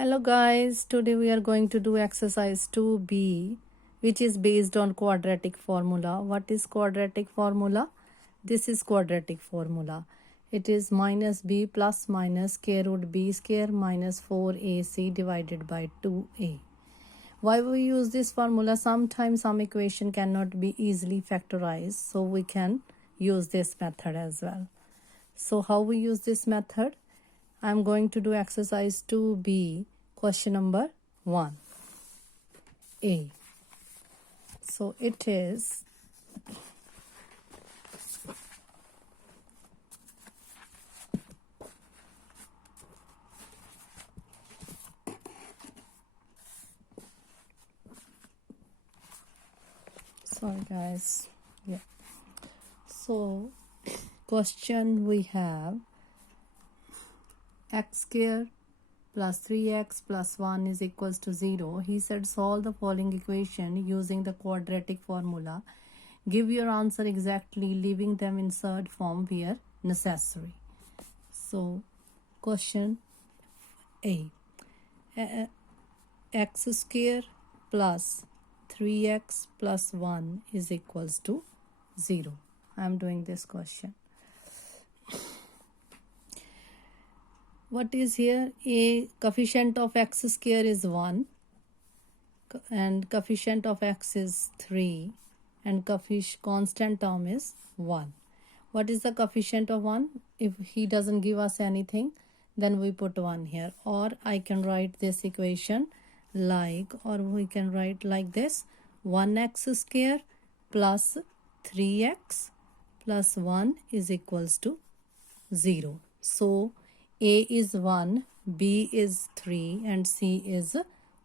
Hello guys, today we are going to do exercise 2b, which is based on quadratic formula. What is quadratic formula? This is quadratic formula. It is minus b plus minus square root b square minus 4ac divided by 2a. Why we use this formula? Sometimes some equation cannot be easily factorized, so we can use this method as well. So how we use this method? I'm going to do exercise 2b, question number 1a. So it is sorry guys. Yeah. So question we have x square plus 3x plus 1 is equals to 0. He said solve the following equation using the quadratic formula. Give your answer exactly, leaving them in third form where necessary. So question A. X square plus 3x plus 1 is equals to 0. I am doing this question. What is here? A coefficient of x square is 1 and coefficient of x is 3 and constant term is 1. What is the coefficient of 1? If he doesn't give us anything, then we put 1 here. Or I can write this equation like, or we can write like this: 1x square plus 3x plus 1 is equals to 0. So A is 1, B is 3 and C is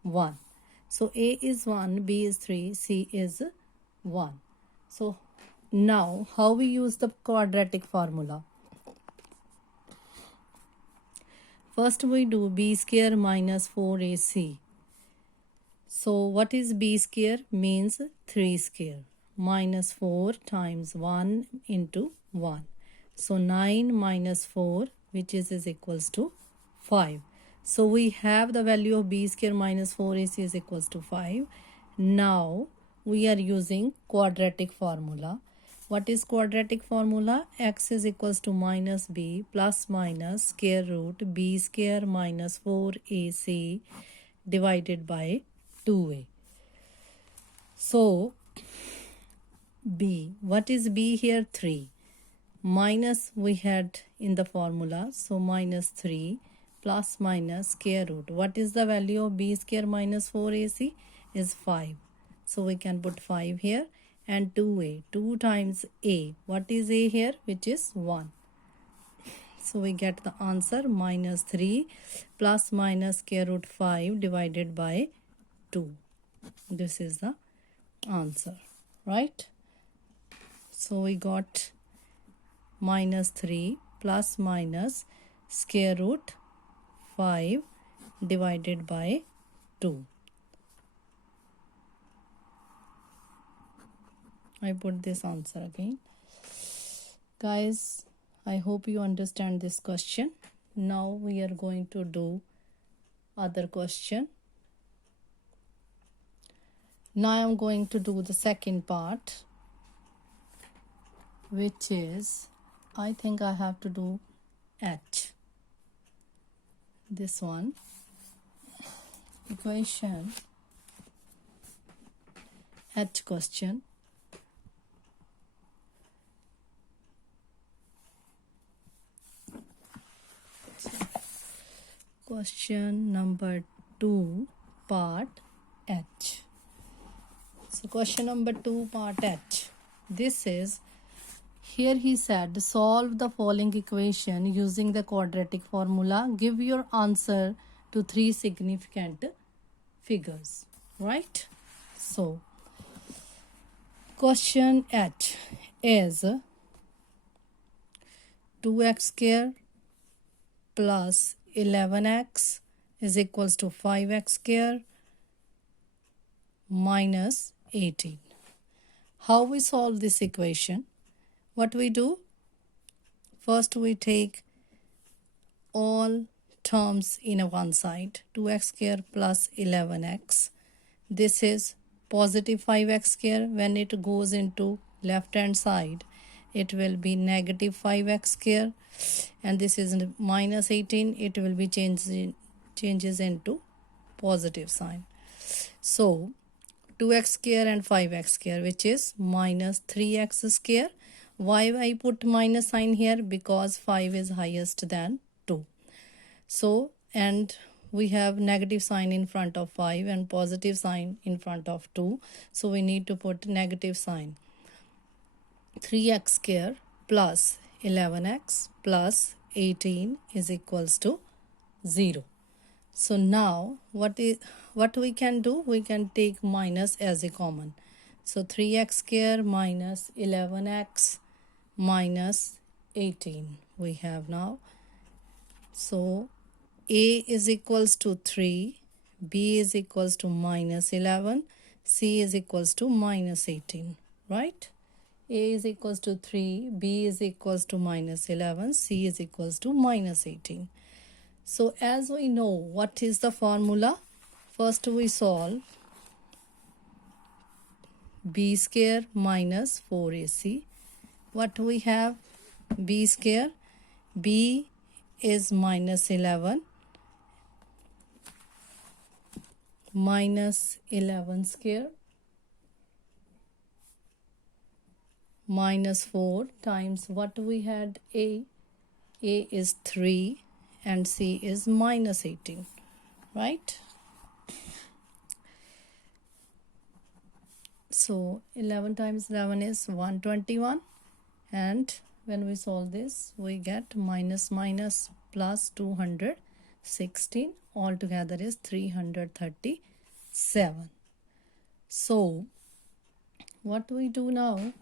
1. So A is 1, B is 3, C is 1. So now how we use the quadratic formula? First we do b square minus 4ac. So what is b square? Means 3 square minus 4 times 1 into 1. So 9 minus 4, which is equals to 5. So we have the value of b square minus 4ac is equals to 5. Now we are using quadratic formula. What is quadratic formula? X is equals to minus b plus minus square root b square minus 4ac divided by 2a. So b, what is b here? 3. Minus we had in the formula, so minus 3 plus minus square root. What is the value of b square minus 4ac? Is 5. So we can put 5 here and 2a. 2 times a. What is a here? Which is 1. So we get the answer minus 3 plus minus square root 5 divided by 2. This is the answer, right? So we got minus 3 plus minus square root 5 divided by 2. I put this answer again. Guys, I hope you understand this question. Now we are going to do other question. Now I am going to do the second part, which is, I think I have to do H. This one. Equation H question. Question number 2, part H. So question number 2, part H. This is, here he said solve the following equation using the quadratic formula. Give your answer to 3 significant figures, right? So question H is 2x square plus 11x is equals to 5x square minus 18. How we solve this equation? What we do? First we take all terms in a one side. 2x square plus 11x. This is positive 5x square. When it goes into left hand side, it will be negative 5x square. And this is minus 18. It will be changes into positive sign. So 2x square and 5x square, which is minus 3x square. Why I put minus sign here? Because 5 is highest than 2. So, and we have negative sign in front of 5 and positive sign in front of 2. So we need to put negative sign. 3x square plus 11x plus 18 is equals to 0. So now what we can do? We can take minus as a common. So 3x square minus 11x minus 18 we have now. So a is equals to 3, b is equals to minus 11, c is equals to minus 18, right? A is equals to 3, b is equals to minus 11, c is equals to minus 18. So as we know, what is the formula? First we solve b square minus 4ac. What we have? B square. B is minus 11. Minus 11 square. Minus 4 times what we had? A. A is 3 and C is minus 18. Right? So 11 times 11 is 121. And when we solve this, we get minus minus plus 216. Altogether is 337. So what we do now?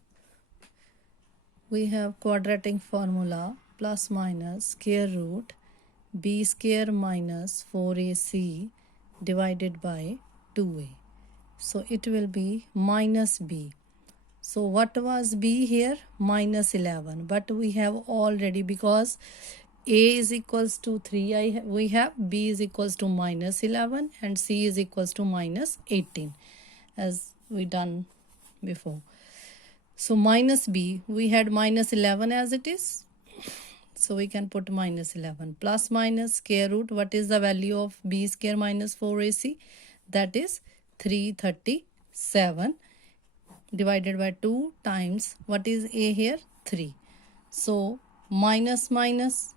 We have quadratic formula plus minus square root b square minus 4ac divided by 2a. So it will be minus b. So what was b here? Minus 11. But we have already, because a is equals to 3, we have b is equals to minus 11 and c is equals to minus 18 as we done before. So minus b, we had minus 11 as it is. So we can put minus 11 plus minus square root. What is the value of b square minus 4ac? That is 337 divided by 2 times what is a here? 3. So minus minus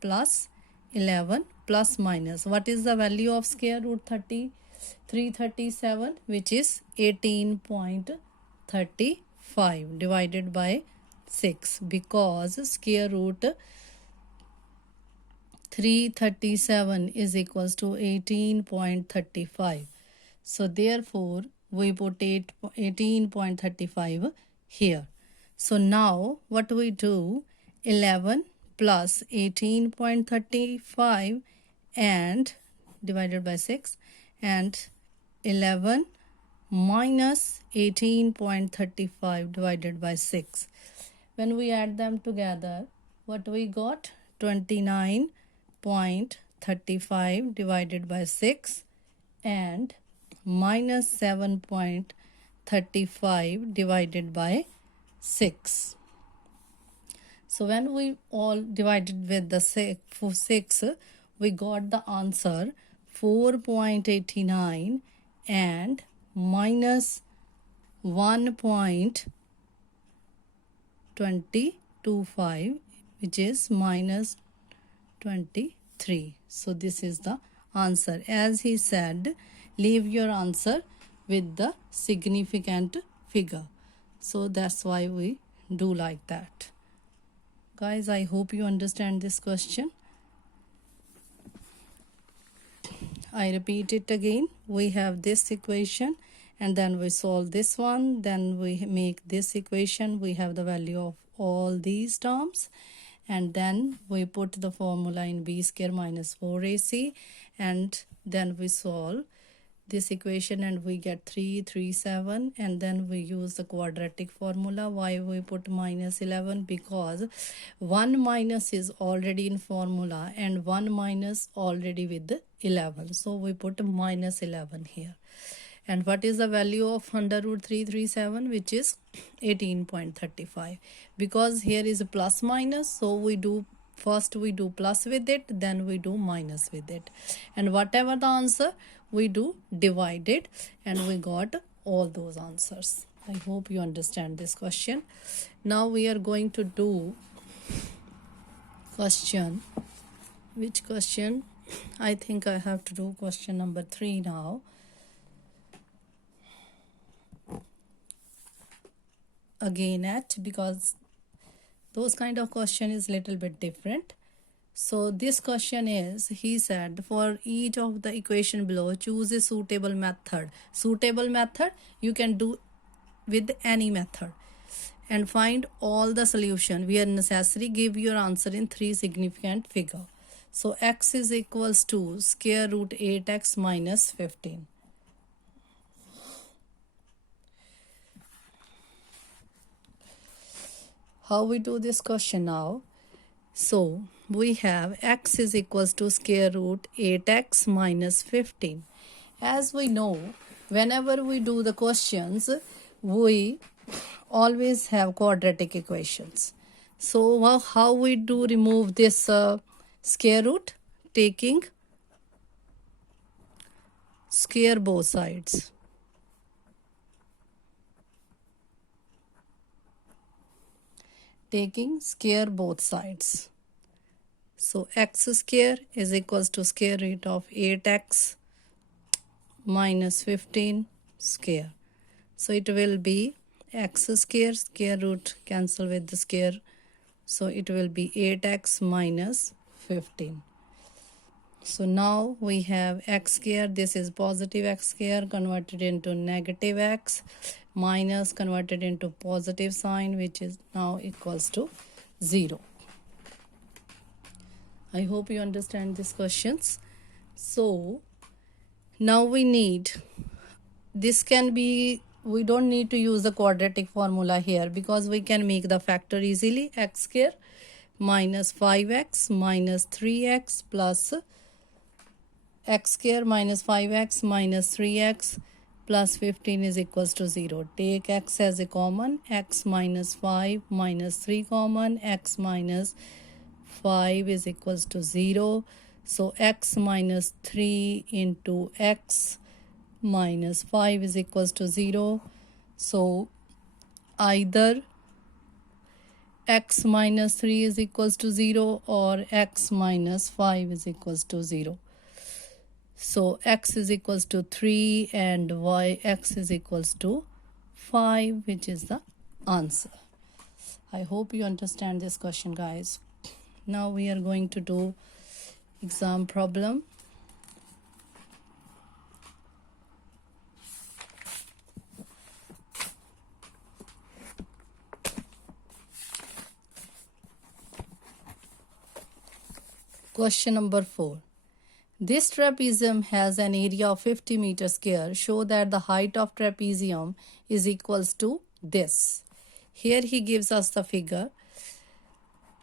plus 11 plus minus. What is the value of square root 337? Which is 18.35 divided by 6, because square root 337 is equals to 18.35. So therefore we put 18.35 here. So now what we do? 11 plus 18.35 and divided by 6, and 11 minus 18.35 divided by 6. When we add them together, what we got? 29.35 divided by 6 and minus 7.35 divided by 6. So when we all divided with the 6, we got the answer 4.89 and minus 1.225, which is minus 23. So this is the answer. As he said, leave your answer with the significant figure. So that's why we do like that. Guys, I hope you understand this question. I repeat it again. We have this equation and then we solve this one. Then we make this equation. We have the value of all these terms. And then we put the formula in b square minus 4ac. And then we solve this equation and we get 337, and then we use the quadratic formula. Why we put minus 11? Because 1 minus is already in formula and 1 minus already with the 11, so we put minus 11 here. And what is the value of under root 337? Which is 18.35. Because here is a plus minus, so we do first we do plus with it, then we do minus with it, and whatever the answer we do divide it, and we got all those answers. I hope you understand this question. Now we are going to do question. Which question? I think I have to do question number 3 now. Again at, because those kind of question is little bit different. So this question is, he said, for each of the equation below, choose a suitable method. Suitable method, you can do with any method, and find all the solution. Where necessary, give your answer in 3 significant figure. So x is equals to square root 8x minus 15. How we do this question now? So we have x is equals to square root 8x minus 15. As we know, whenever we do the questions, we always have quadratic equations. So how we do remove this square root? Taking square both sides. Taking square both sides. So x square is equals to square root of 8x minus 15 square. So it will be x square, square root cancel with the square. So it will be 8x minus 15. So now we have x square. This is positive x square converted into negative x, minus converted into positive sign, which is now equals to 0. I hope you understand these questions. So now we need, this can be, we don't need to use the quadratic formula here, because we can make the factor easily. X square minus 5x minus 3x plus x square minus 5x minus 3x plus 15 is equals to 0. Take x as a common, x minus 5 minus 3 common, x minus 5 is equals to 0. So x minus 3 into x minus 5 is equals to 0. So either x minus 3 is equals to 0 or x minus 5 is equals to 0. So x is equals to 3 and x is equals to 5, which is the answer. I hope you understand this question, guys. Now we are going to do exam problem. Question number 4. This trapezium has an area of 50 meters square. Show that the height of trapezium is equals to this. Here he gives us the figure.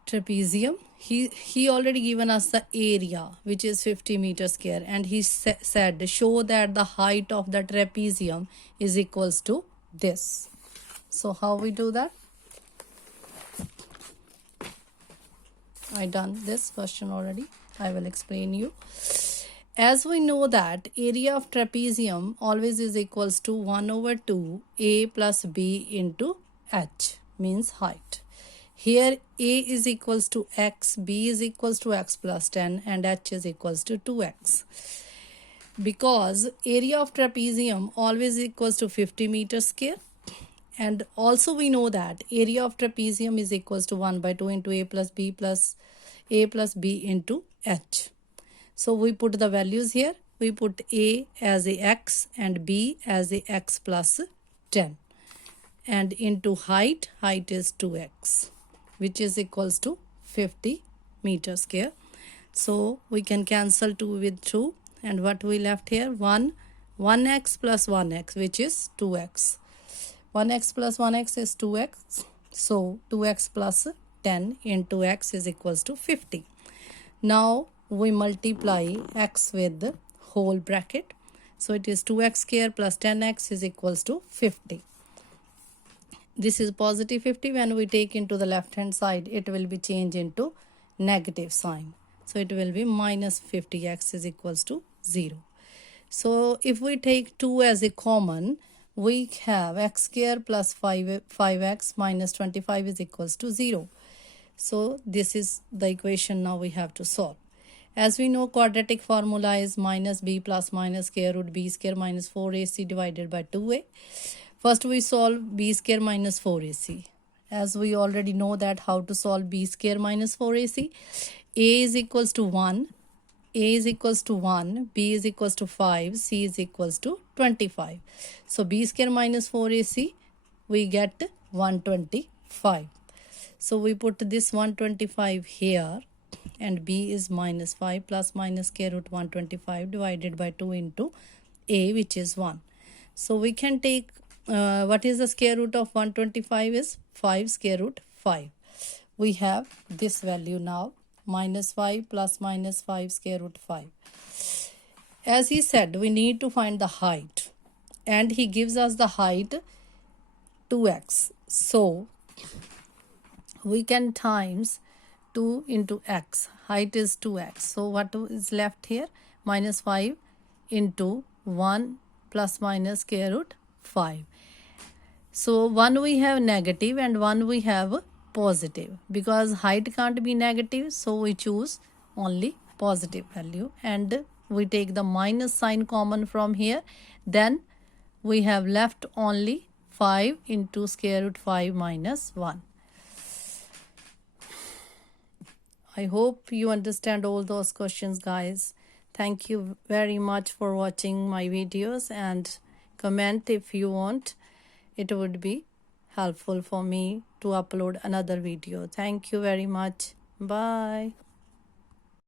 Trapezium. He already given us the area, which is 50 meters square, and he said show that the height of the trapezium is equals to this. So how we do that? I done this question already. I will explain you. As we know that area of trapezium always is equals to 1 over 2 a plus b into h, means height. Here a is equals to x, b is equals to x plus 10, and h is equals to 2x. Because area of trapezium always equals to 50 meters square, and also we know that area of trapezium is equals to 1 by 2 into a plus b into h. So we put the values here. We put a as a x and b as a x plus 10, and into height is 2x, which is equals to 50 meters square. So we can cancel 2 with 2, and what we left here, 1 1x plus 1x, which is 2x. 1x plus 1x is 2x. So 2x plus 10 into x is equals to 50. Now we multiply x with the whole bracket. So it is 2x square plus 10x is equals to 50. This is positive 50. When we take into the left hand side, it will be changed into negative sign. So it will be minus 50x is equals to 0. So if we take 2 as a common, we have x square plus 5x minus 25 is equals to 0. So this is the equation now we have to solve. As we know, quadratic formula is minus b plus minus square root b square minus 4ac divided by 2a. First we solve b square minus 4ac. As we already know that how to solve b square minus 4ac. A is equals to 1, a is equals to 1, b is equals to 5, c is equals to 25. So b square minus 4ac, we get 125. So we put this 125 here, and b is minus 5 plus minus square root 125 divided by 2 into a, which is 1. So we can take what is the square root of 125 is 5 square root 5. We have this value now, minus 5 plus minus 5 square root 5. As he said, we need to find the height, and he gives us the height 2x. So we can times 2 into x. Height is 2x. So what is left here? Minus 5 into 1 plus minus square root 5. So one we have negative and one we have positive. Because height can't be negative, so we choose only positive value. And we take the minus sign common from here. Then we have left only 5 into square root 5 minus 1. I hope you understand all those questions, guys. Thank you very much for watching my videos, and comment if you want. It would be helpful for me to upload another video. Thank you very much. Bye.